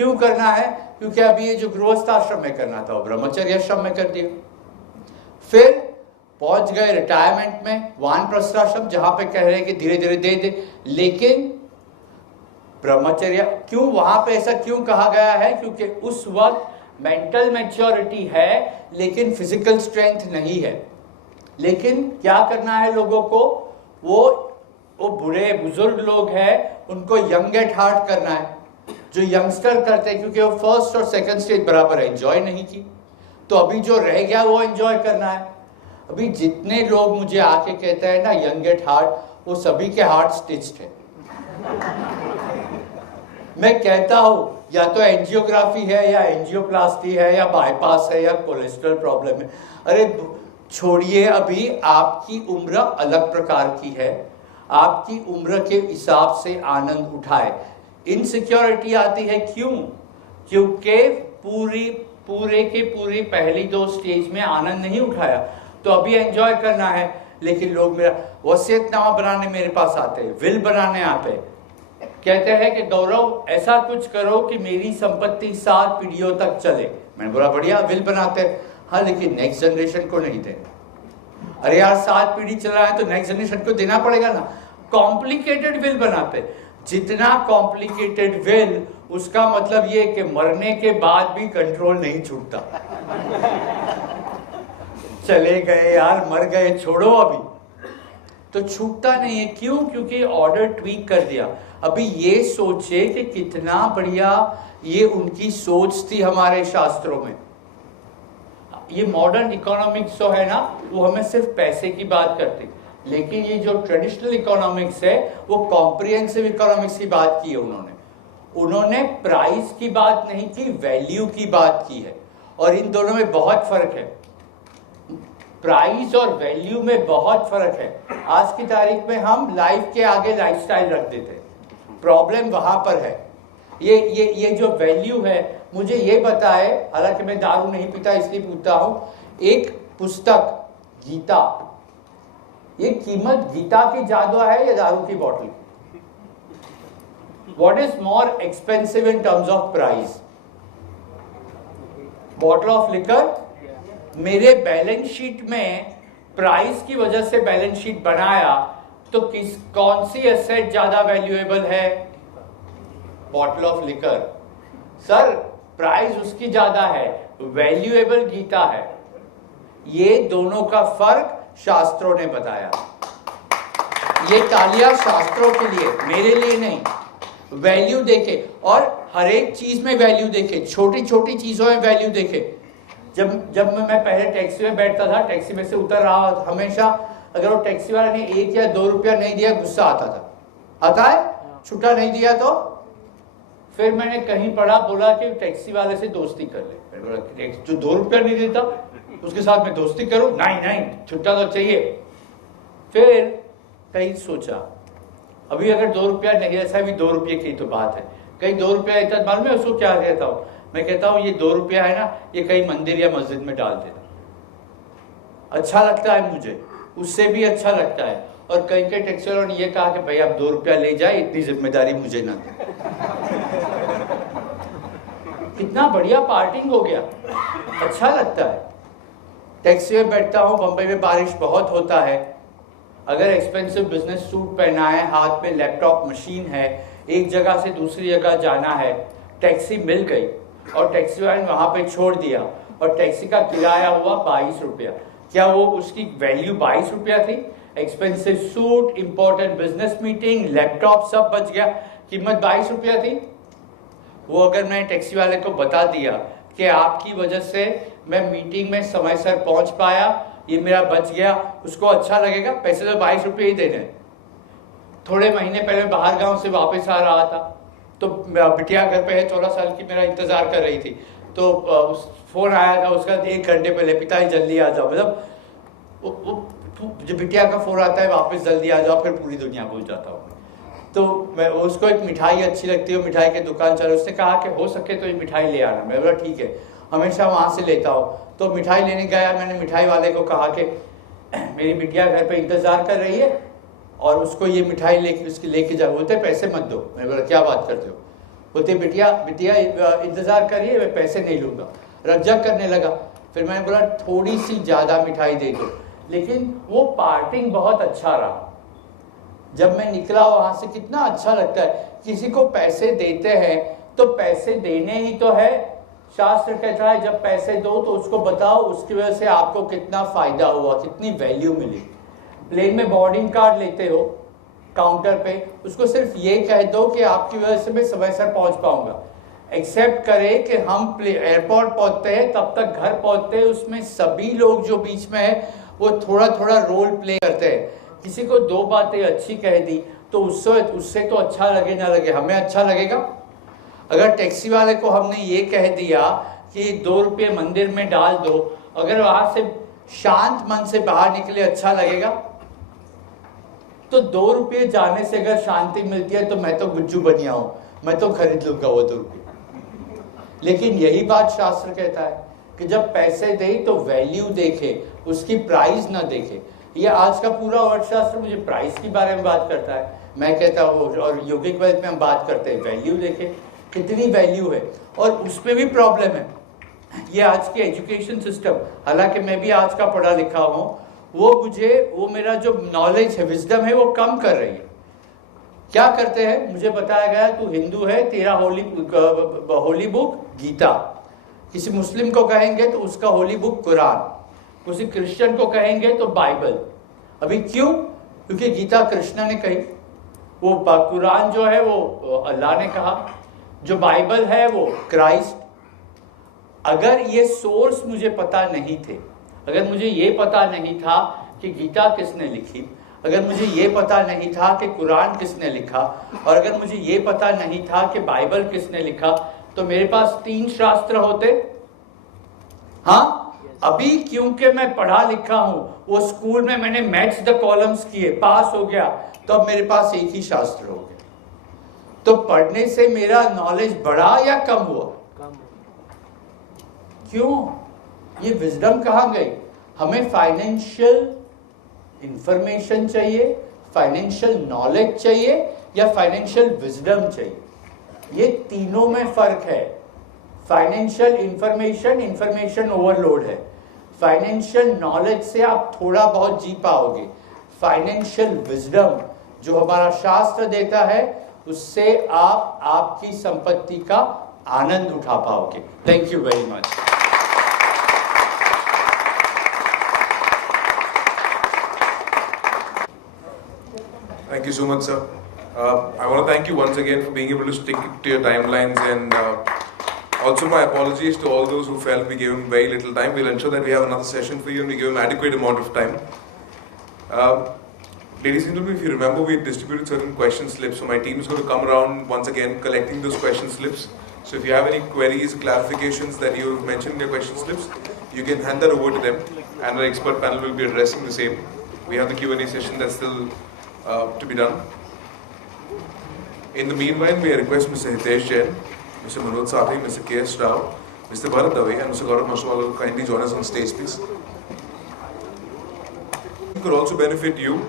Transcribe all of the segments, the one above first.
क्यों करना है? क्योंकि अभी ये जो गृहस्थ आश्रम में करना था वो ब्रह्मचर्य आश्रम में कर दिया। फिर पहुंच गए रिटायरमेंट में वानप्रस्थाश्रम, जहां पे कह रहे हैं कि धीरे धीरे दे दे, लेकिन ब्रह्मचर्य क्यों वहां पे ऐसा क्यों कहा गया है? क्योंकि उस वक्त मेंटल मैच्योरिटी है लेकिन फिजिकल स्ट्रेंथ नहीं है। लेकिन क्या करना है लोगों को? वो बूढ़े बुजुर्ग लोग हैं, उनको यंग एट हार्ट करना है, जो यंगस्टर करते हैं, क्योंकि वो फर्स्ट और सेकंड स्टेज बराबर एंजॉय नहीं की, तो अभी जो रह गया वो एंजॉय करना है। अभी जितने लोग मुझे आके कहते हैं ना यंग एट हार्ट, वो सभी के हार्ट स्टिच्ड है। मैं कहता हूं या तो एंजियोग्राफी है या एंजियोप्लास्टी है या बाईपास है या कोलेस्ट्रॉल प्रॉब्लम है। अरे छोड़िए, अभी आपकी उम्र अलग प्रकार की है, आपकी उम्र के हिसाब से आनंद उठाए। इनसिक्योरिटी आती है क्यों? क्योंकि पूरे के पूरी पहली 2 स्टेज में आनंद नहीं उठाया, तो अभी एंजॉय करना है। लेकिन लोग मेरा वसीयतनामा बनाने मेरे पास आते हैं, विल बनाने आते हैं, कहते हैं कि गौरव ऐसा कुछ करो कि मेरी संपत्ति 7 पीढ़ियों तक चले। मैंने बोला बढ़िया, विल बनाते हैं। हाँ, लेकिन नेक्स्ट जनरेशन को नहीं देना। अरे यार 7 पीढ़ी चल रहा है तो नेक्स्ट जनरेशन को देना पड़ेगा ना। कॉम्प्लिकेटेड विल बनाते, जितना कॉम्प्लिकेटेड विल उसका मतलब ये कि मरने के बाद भी कंट्रोल नहीं छूटता। चले गए यार, मर गए, छोड़ो, अभी तो छूटता नहीं है। क्यों? क्योंकि ऑर्डर ट्वीक कर दिया। अभी ये सोचे कि कितना बढ़िया ये उनकी सोच थी हमारे शास्त्रों में। ये मॉडर्न इकोनॉमिक्स जो है ना, वो हमें सिर्फ पैसे की बात करती, लेकिन ये जो ट्रेडिशनल इकोनॉमिक्स है वो कॉम्प्रिहेंसिव इकोनॉमिक्स की बात की है उन्होंने प्राइस की बात नहीं की, वैल्यू की बात की है। और इन दोनों में बहुत फर्क है, प्राइस और वैल्यू में बहुत फर्क है। आज की तारीख में हम लाइफ के आगे लाइफस्टाइल रख देते हैं, प्रॉब्लम वहां पर है। ये जो वैल्यू है, मुझे ये बताए, हालांकि मैं दारू नहीं पीता इसलिए पूछता हूं, एक पुस्तक गीता, ये कीमत गीता की ज्यादा है या दारू की बोतल की? What is more expensive in terms of price? Bottle of liquor. मेरे बैलेंस शीट में प्राइस की वजह से बैलेंस शीट बनाया, तो कौन सी एसेट ज्यादा वैल्यूएबल है? Bottle of liquor. Sir price उसकी ज्यादा है, वैल्यूएबल गीता है। ये दोनों का फर्क शास्त्रों ने बताया। ये तालियां शास्त्रों के लिए, मेरे लिए नहीं। वैल्यू देखे, और हर एक चीज में वैल्यू देखे, छोटी छोटी चीजों में वैल्यू देखे। जब मैं पहले टैक्सी में बैठता था, टैक्सी में से उतर रहा, हमेशा अगर वो टैक्सी वाले ने 1 या 2 रुपया नहीं दिया, गुस्सा आता था। आता है? छुट्टा नहीं दिया तो फिर मैंने कहीं पढ़ा, बोला कि टैक्सी वाले से दोस्ती कर ले। जो 2 रुपया नहीं देता उसके साथ में दोस्ती करो? नहीं, छुट्टा तो चाहिए। फिर कहीं सोचा, अभी अगर 2 रुपया नहीं, ऐसा भी 2 रुपये की तो बात है, कहीं 2 रुपया इतना, मालूम है उसको क्या कहता हूँ मैं? कहता हूँ ये 2 रुपया है ना, ये कहीं मंदिर या मस्जिद में डाल देना, अच्छा लगता है मुझे, उससे भी अच्छा लगता है। और कहीं के टैक्सी वालों ने ये कहा कि भाई आप 2 रुपया ले जाए, इतनी जिम्मेदारी मुझे ना दे। कितना बढ़िया पार्टिंग हो गया, अच्छा लगता है। टैक्सी में बैठता हूँ, बंबई में बारिश बहुत होता है, अगर एक्सपेंसिव बिजनेस सूट पहना है, हाथ में लैपटॉप मशीन है, एक जगह से दूसरी जगह जाना है, टैक्सी मिल गई और टैक्सी वाले ने वहां पे छोड़ दिया और टैक्सी का किराया हुआ 22 रुपया। क्या वो उसकी वैल्यू 22 रुपया थी? Expensive suit, important business meeting, laptop सब बच गया, कीमत 22 रुपया थी। वो अगर मैं टैक्सी वाले को बता दिया कि आपकी वजह से मैं मीटिंग में समय से पहुंच पाया, ये मेरा बच गया, उसको अच्छा लगेगा? पैसे तो 22 रुपये ही देने। थोड़े महीने पहले बाहर गांव से वापस आ रहा था, तो बिटिया घर पे है, 14 साल की, मेरा इंतजार कर रही थी, तो उस फोन आया था उसका 1 घंटे पहले, पिताजी जल्दी आ जाओ। मतलब जब बिटिया का फोन आता है वापस जल्दी आ जाओ, फिर पूरी दुनिया भूल जाता हूँ। तो मैं उसको एक मिठाई अच्छी लगती है, मिठाई की दुकान चलो, उसने कहा कि हो सके तो ये मिठाई ले आना। मैं बोला ठीक है, हमेशा वहाँ से लेता हूँ। तो मिठाई लेने गया, मैंने मिठाई वाले को कहा कि मेरी बिटिया घर पे इंतजार कर रही है और उसको ये मिठाई लेके जाओ। बोलते पैसे मत दो। मैं बोला क्या बात करते हो? बोलते बिटिया बिटिया इंतजार करिए, मैं पैसे नहीं लूंगा। रज्जक करने लगा। फिर मैंने बोला थोड़ी सी ज्यादा मिठाई दे दो, लेकिन वो पार्टिंग बहुत अच्छा रहा। जब मैं निकला वहां से कितना अच्छा लगता है। किसी को पैसे देते हैं तो पैसे देने ही तो है। शास्त्र कहता है जब पैसे दो तो उसको बताओ उसकी वजह से आपको कितना फायदा हुआ, कितनी वैल्यू मिली। प्लेन में बोर्डिंग कार्ड लेते हो काउंटर पे, उसको सिर्फ ये कह दो कि आपकी वजह से मैं समय से पहुंच पाऊंगा। एक्सेप्ट करें कि हम एयरपोर्ट पहुंचते हैं तब तक घर पहुंचते हैं, उसमें सभी लोग जो बीच में है वो थोड़ा थोड़ा रोल प्ले करते हैं। किसी को दो बातें अच्छी कह दी तो उससे तो अच्छा लगे ना लगे, हमें अच्छा लगेगा। अगर टैक्सी वाले को हमने ये कह दिया कि 2 रुपये मंदिर में डाल दो, अगर वहां से शांत मन से बाहर निकले अच्छा लगेगा? तो 2 रुपये जाने से अगर शांति मिलती है तो मैं तो गुज्जू बनिया हूं, मैं तो खरीद लूंगा वो 2 रुपये। लेकिन यही बात शास्त्र कहता है कि जब पैसे दे तो वैल्यू देखे, उसकी प्राइस ना देखे। ये आज का पूरा अर्थशास्त्र मुझे प्राइस के बारे में बात करता है। मैं कहता हूँ, और यौगिक वेद में हम बात करते हैं वैल्यू देखे, कितनी वैल्यू है। और उस पर भी प्रॉब्लम है। ये आज के एजुकेशन सिस्टम, हालांकि मैं भी आज का पढ़ा लिखा हूँ, वो मेरा जो नॉलेज है, विजडम है, वो कम कर रही है। क्या करते हैं, मुझे बताया गया तू हिंदू है, तेरा होली बुक गीता। किसी मुस्लिम को कहेंगे तो उसका होली बुक कुरान, किसी क्रिश्चियन को कहेंगे तो बाइबल। अभी क्यों? क्योंकि गीता कृष्ण ने कही, वो कुरान जो है वो अल्लाह ने कहा, जो बाइबल है वो क्राइस्ट। अगर ये सोर्स मुझे पता नहीं थे, अगर मुझे ये पता नहीं था कि गीता किसने लिखी, अगर मुझे ये पता नहीं था कि कुरान किसने लिखा, और अगर मुझे ये पता नहीं था कि बाइबल किसने लिखा, तो मेरे पास 3 शास्त्र होते। हाँ, अभी क्योंकि मैं पढ़ा लिखा हूं, वो स्कूल में मैंने मैच द कॉलम्स किए, पास हो गया, तो अब मेरे पास एक ही शास्त्र हो गया। तो पढ़ने से मेरा नॉलेज बढ़ा या कम हुआ? क्यों? ये विजडम कहां गई? हमें फाइनेंशियल इंफॉर्मेशन चाहिए, फाइनेंशियल नॉलेज चाहिए, या फाइनेंशियल विजडम चाहिए? ये तीनों में फर्क है। फाइनेंशियल इंफॉर्मेशन ओवरलोड है। फाइनेंशियल नॉलेज से आप थोड़ा बहुत जी पाओगे। फाइनेंशियल विजडम जो हमारा शास्त्र देता है, उससे आप आपकी संपत्ति का आनंद उठा पाओगे। Thank you very much. Thank you so much, sir. I want to thank you once again for being able to stick to your timelines, and also my apologies to all those who felt we gave him very little time. We'll ensure that we have another session for you and we give him adequate amount of time. Ladies and gentlemen, if you remember, we distributed certain question slips, so my team is going to come around once again collecting those question slips. So if you have any queries, clarifications that you mentioned in your question slips, you can hand that over to them, and our expert panel will be addressing the same. We have the Q&A session that's still to be done. In the meanwhile, we request Mr. Hitesh Jain, Mr. Manoj Sathi, Mr. K.S. Rao, Mr. Bharat Dave, and Mr. Gaurav Mashwal will kindly join us on stage, please. It could also benefit you.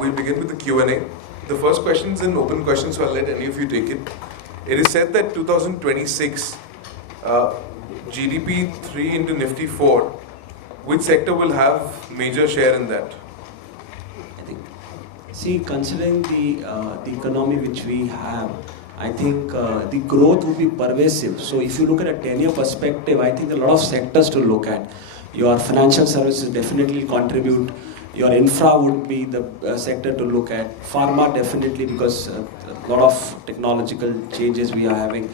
We'll begin with the Q&A. The first question is an open question, so I'll let any of you take it. It is said that 2026 GDP 3 into Nifty 4, which sector will have major share in that? I think, see, considering the economy which we have, I think the growth will be pervasive. So if you look at a 10-year perspective, I think there are a lot of sectors to look at. Your financial services definitely contribute. Your infra would be the sector to look at. Pharma definitely, because a lot of technological changes we are having.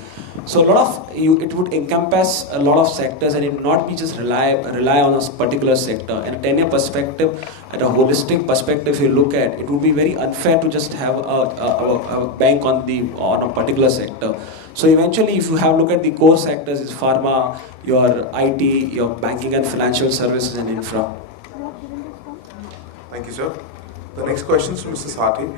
So a lot of it would encompass a lot of sectors, and it would not be just rely on a particular sector. In a 10-year perspective, at a holistic perspective, if you look at, it would be very unfair to just have a bank on a particular sector. So eventually, if you have look at the core sectors, is pharma, your IT, your banking and financial services, and infra. Thank you, sir. The next question is from Mr. Sati.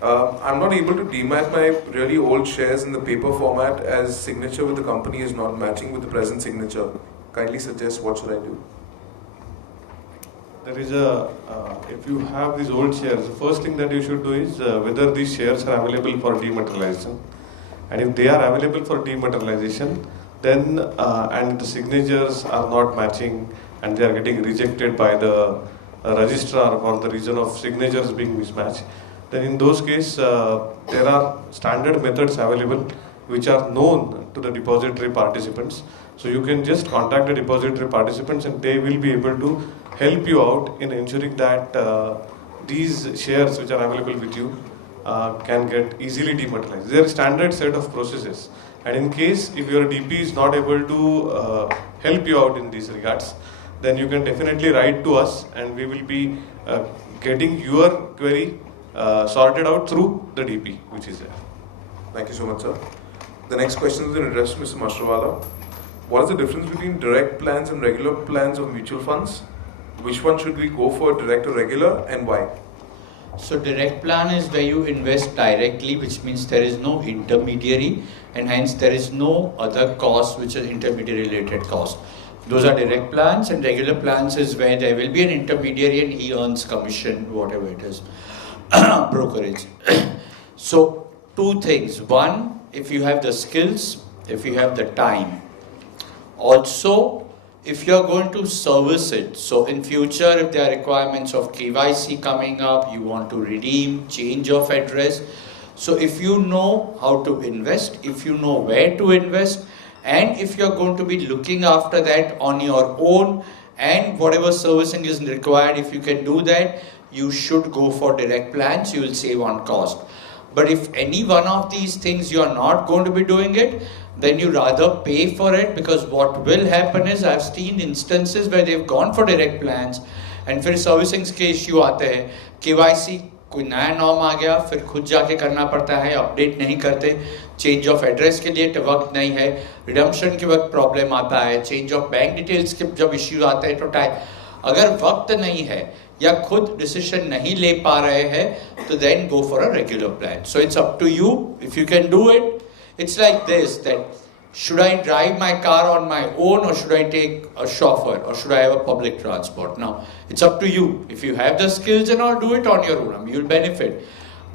I'm not able to demat my really old shares in the paper format as signature with the company is not matching with the present signature. Kindly suggest what should I do? There is if you have these old shares, the first thing that you should do is whether these shares are available for dematerialization. And if they are available for dematerialization, then and the signatures are not matching and they are getting rejected by the registrar for the reason of signatures being mismatched, then in those cases there are standard methods available which are known to the depository participants. So you can just contact the depository participants and they will be able to help you out in ensuring that these shares which are available with you can get easily dematerialized. There are standard set of processes, and in case if your DP is not able to help you out in these regards, then you can definitely write to us and we will be getting your query sorted out through the DP which is there. Thank you so much, sir. The next question is addressed to Mr. Mashrawala. What is the difference between direct plans and regular plans of mutual funds? Which one should we go for, direct or regular, and why? So direct plan is where you invest directly, which means there is no intermediary and hence there is no other cost which is intermediary related cost. Those are direct plans, and regular plans is where there will be an intermediary and he earns commission, whatever it is, brokerage. So two things. One, if you have the skills, if you have the time. Also, if you are going to service it, so in future if there are requirements of KYC coming up, you want to redeem, change of address. So if you know how to invest, if you know where to invest, and if you are going to be looking after that on your own and whatever servicing is required, if you can do that, you should go for direct plans, you will save on cost. But if any one of these things you are not going to be doing it, then you rather pay for it, because what will happen is I've seen instances where they've gone for direct plans and फिर servicing के issue आते हैं, KYC कोई नया norm आ गया, फिर खुद जाके करना पड़ता है, अपडेट नहीं करते, चेंज ऑफ एड्रेस के लिए वक्त नहीं है, रिडम्पशन के वक्त प्रॉब्लम आता है, चेंज ऑफ बैंक डिटेल्स के जब इश्यू आते हैं तो टाइम, अगर वक्त नहीं है या खुद डिसीजन नहीं ले पा रहे हैं तो then go for a regular plan. So it's up to you if you can do it. It's like this, that should I drive my car on my own or should I take a chauffeur or should I have a public transport? Now, it's up to you. If you have the skills and all, do it on your own. I mean, you'll benefit.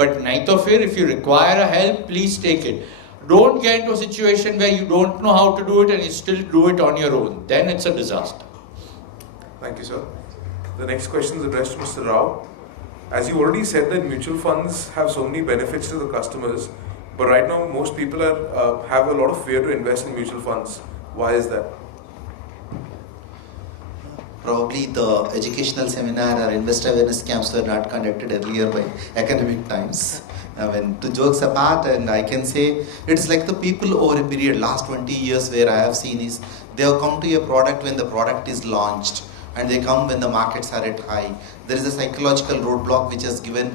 But nahi to fir, if you require a help, please take it. Don't get into a situation where you don't know how to do it and you still do it on your own. Then it's a disaster. Thank you, sir. The next question is addressed to Mr. Rao. As you already said that mutual funds have so many benefits to the customers, but right now most people have a lot of fear to invest in mutual funds. Why is that? Probably the educational seminar or investor awareness camps were not conducted earlier by academic times. I mean, to jokes apart, and I can say it's like the people over a period, last 20 years where I have seen is, they have come to a product when the product is launched, and they come when the markets are at high. There is a psychological roadblock which is given,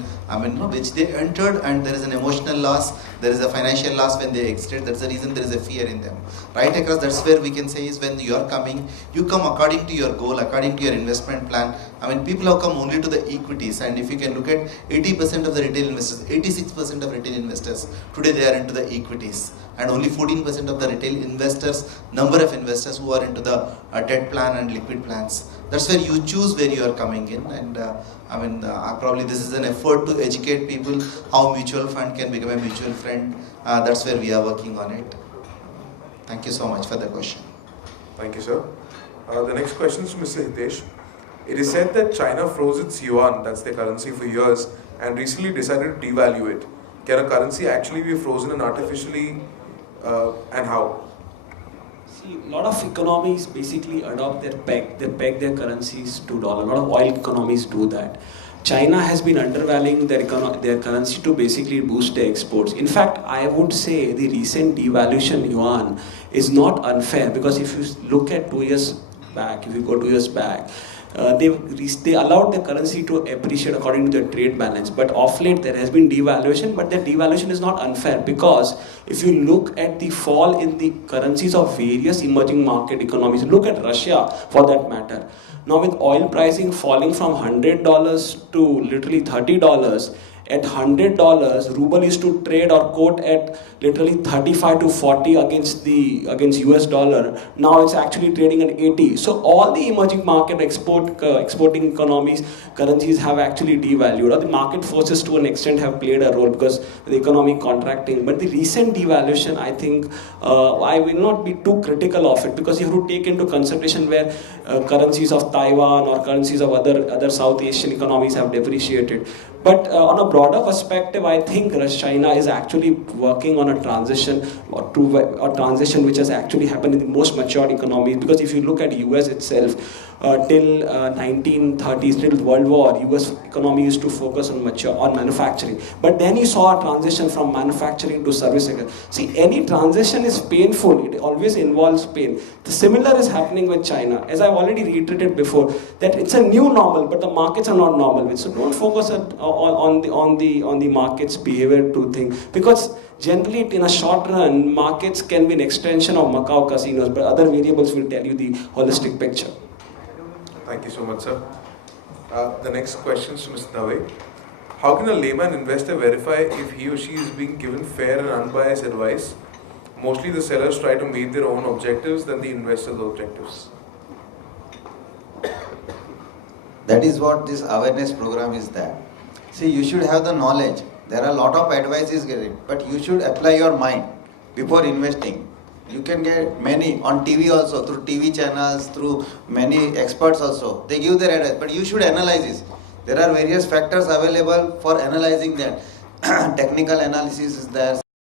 which they entered, and there is an emotional loss, there is a financial loss when they exited. That's the reason there is a fear in them. Right across, that's where we can say is when you are coming, you come according to your goal, according to your investment plan. People have come only to the equities, and if you can look at 80% of the retail investors, 86% of retail investors, today they are into the equities. And only 14% of the retail investors, number of investors who are into the debt plan and liquid plans. That's where you choose where you are coming in, and probably this is an effort to educate people how mutual fund can become a mutual friend. That's where we are working on it. Thank you so much for the question. Thank you, sir. The next question is to Mr. Hitesh. It is said that China froze its yuan, that's their currency, for years, and recently decided to devalue it. Can a currency actually be frozen and artificially, and how? See, a lot of economies basically adopt they peg their currencies to dollar. A lot of oil economies do that. China has been undervaluing their currency to basically boost their exports. In fact, I would say the recent devaluation yuan is not unfair, because if you look at 2 years back, if you go 2 years back, they allowed the currency to appreciate according to the trade balance. But of late there has been devaluation, but the devaluation is not unfair, because if you look at the fall in the currencies of various emerging market economies, look at Russia for that matter. Now with oil pricing falling from $100 to literally $30, at $100, ruble used to trade or quote at literally 35 to 40 against US dollar. Now it's actually trading at 80. So all the emerging market exporting economies, currencies have actually devalued, or the market forces to an extent have played a role because the economy contracting. But the recent devaluation, I think, I will not be too critical of it, because you have to take into consideration where currencies of Taiwan or currencies of other South Asian economies have depreciated. But on a broader perspective, I think China is actually working on a transition which has actually happened in the most matured economies. Because if you look at US itself, till 1930s, till World War, US economy used to focus on manufacturing. But then you saw a transition from manufacturing to service. See, any transition is painful. It always involves pain. The similar is happening with China. As I've already reiterated before, that it's a new normal, but the markets are not normal. So don't focus on the market's behavior to think, because generally in a short run, markets can be an extension of Macau casinos, but other variables will tell you the holistic picture. Thank you so much, sir. The next question is to Mr. Dave. How can a layman investor verify if he or she is being given fair and unbiased advice? Mostly the sellers try to meet their own objectives than the investors' objectives. That is what this awareness program is there. See, you should have the knowledge. There are a lot of advices given, but you should apply your mind before investing. You can get many on TV also, through TV channels, through many experts also. They give their advice, but you should analyze this. There are various factors available for analyzing that. Technical analysis is there.